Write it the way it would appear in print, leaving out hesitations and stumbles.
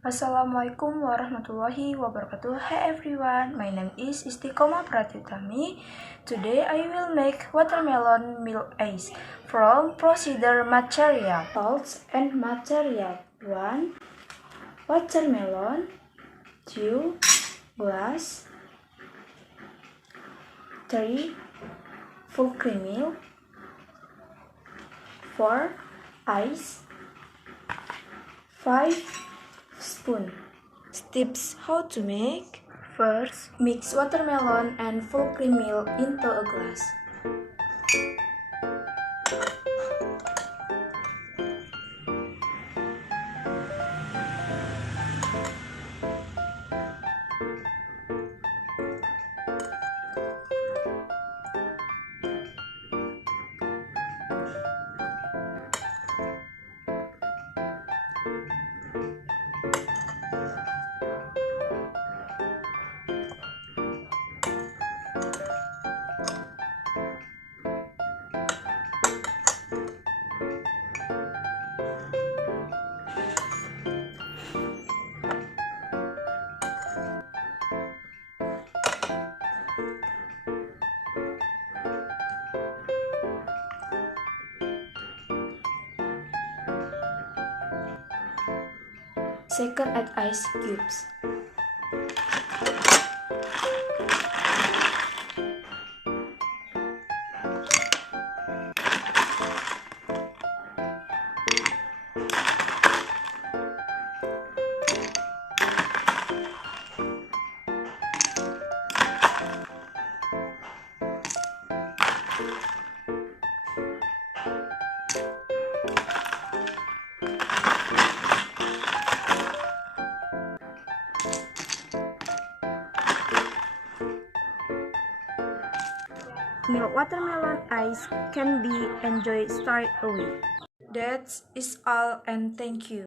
Assalamualaikum warahmatullahi wabarakatuh. Hi everyone, my name is Istiqomah Pratiwi. Today I will make watermelon milk ice from procedure material. Salts and material: 1 watermelon, 2 glass, 3 full cream milk, 4 ice, 5 spoon. Tips how to make. First, mix watermelon and full cream milk into a glass. Second, add ice cubes. Milk watermelon ice can be enjoyed straight away. That is all, and thank you.